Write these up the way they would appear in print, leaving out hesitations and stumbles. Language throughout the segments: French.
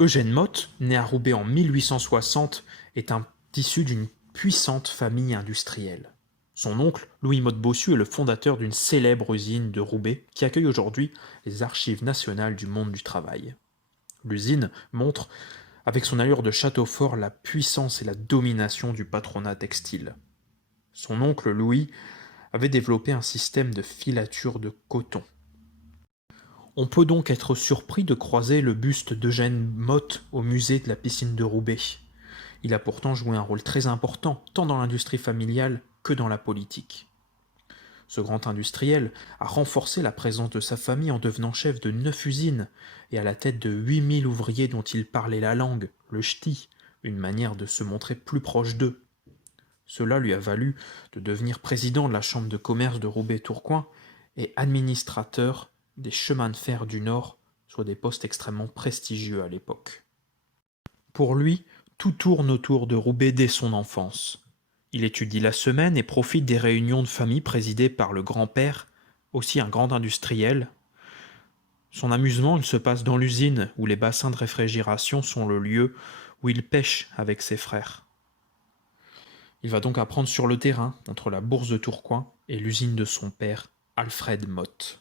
Eugène Motte, né à Roubaix en 1860, est issu d'une puissante famille industrielle. Son oncle, Louis Motte-Bossu, est le fondateur d'une célèbre usine de Roubaix qui accueille aujourd'hui les archives nationales du monde du travail. L'usine montre, avec son allure de château fort, la puissance et la domination du patronat textile. Son oncle Louis avait développé un système de filature de coton. On peut donc être surpris de croiser le buste d'Eugène Motte au musée de la piscine de Roubaix. Il a pourtant joué un rôle très important, tant dans l'industrie familiale que dans la politique. Ce grand industriel a renforcé la présence de sa famille en devenant chef de 9 usines et à la tête de 8000 ouvriers dont il parlait la langue, le ch'ti, une manière de se montrer plus proche d'eux. Cela lui a valu de devenir président de la Chambre de commerce de Roubaix-Tourcoing et administrateur des chemins de fer du Nord, soit des postes extrêmement prestigieux à l'époque. Pour lui, tout tourne autour de Roubaix dès son enfance. Il étudie la semaine et profite des réunions de famille présidées par le grand-père, aussi un grand industriel. Son amusement, il se passe dans l'usine où les bassins de réfrigération sont le lieu où il pêche avec ses frères. Il va donc apprendre sur le terrain, entre la bourse de Tourcoing et l'usine de son père, Alfred Motte.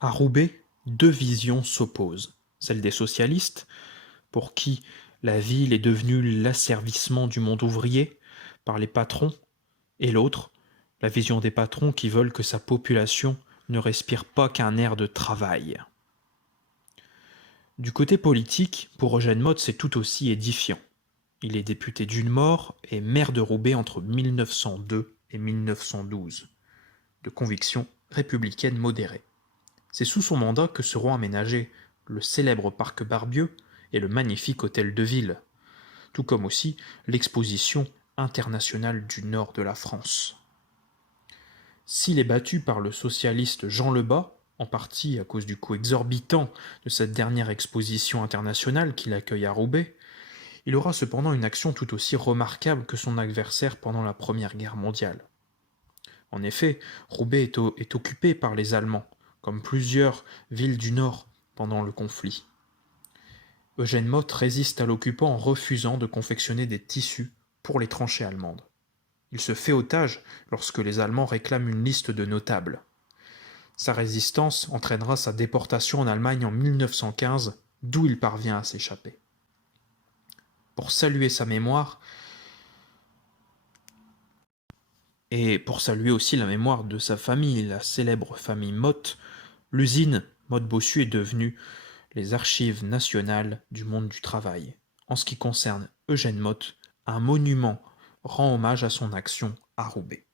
À Roubaix, deux visions s'opposent. Celle des socialistes, pour qui la ville est devenue l'asservissement du monde ouvrier par les patrons, et l'autre, la vision des patrons qui veulent que sa population ne respire pas qu'un air de travail. Du côté politique, pour Eugène Motte, c'est tout aussi édifiant. Il est député d'Une-Maure et maire de Roubaix entre 1902 et 1912, de conviction républicaine modérée. C'est sous son mandat que seront aménagés le célèbre parc Barbieux et le magnifique hôtel de ville, tout comme aussi l'exposition internationale du nord de la France. S'il est battu par le socialiste Jean Lebas, en partie à cause du coût exorbitant de cette dernière exposition internationale qu'il accueille à Roubaix, il aura cependant une action tout aussi remarquable que son adversaire pendant la Première Guerre mondiale. En effet, Roubaix est occupé par les Allemands, comme plusieurs villes du Nord pendant le conflit. Eugène Motte résiste à l'occupant en refusant de confectionner des tissus pour les tranchées allemandes. Il se fait otage lorsque les Allemands réclament une liste de notables. Sa résistance entraînera sa déportation en Allemagne en 1915, d'où il parvient à s'échapper. Pour saluer sa mémoire, et pour saluer aussi la mémoire de sa famille, la célèbre famille Motte, l'usine Motte-Bossu est devenue les archives nationales du monde du travail. En ce qui concerne Eugène Motte, un monument rend hommage à son action à Roubaix.